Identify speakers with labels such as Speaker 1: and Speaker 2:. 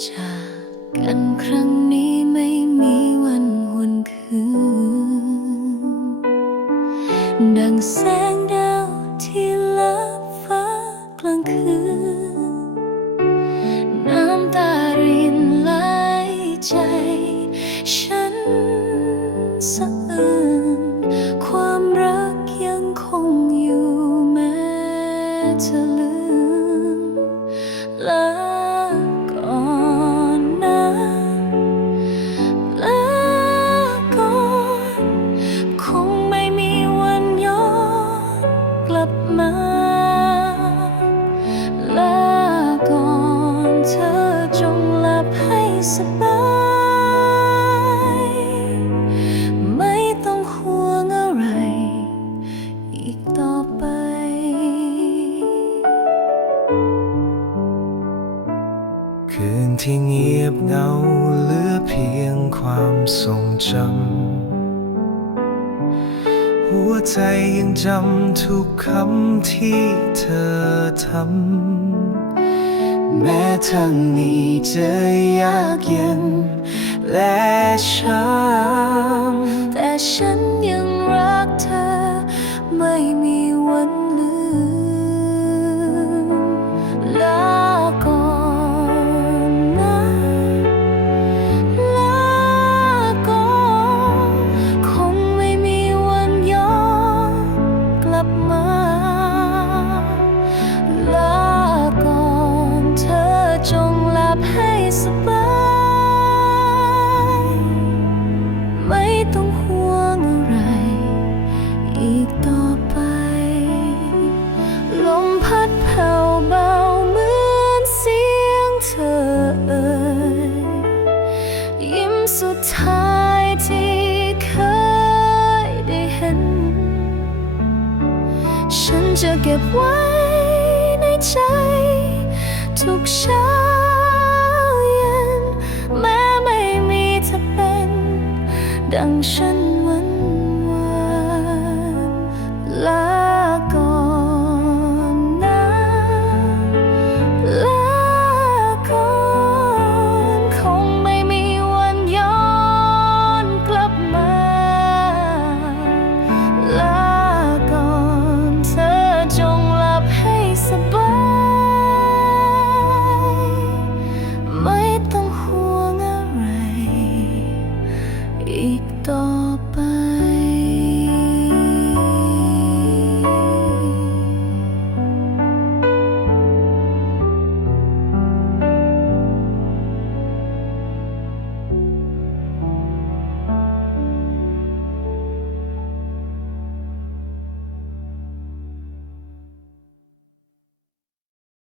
Speaker 1: จากันครั้งนี้ไม่มีวันหวนคืน ดังแสงดาวที่ลับฟ้ากลางคืน น้ำตารินไหลใจ ฉันสะอื้นความรักยังคงอยู่แม้เธอ
Speaker 2: ที่เงียบเงาเหลือเพียงความทรงจำ หัวใจยังจำทุกคำที่เธอทำ แม้ทางนี้จะยากเย็นและช้ำ
Speaker 1: แต่ฉันยังรักเธอ ไม่มีวันลืม สุดท้ายที่เคยได้เห็น ฉันจะเก็บไว้ในใจทุกเช้า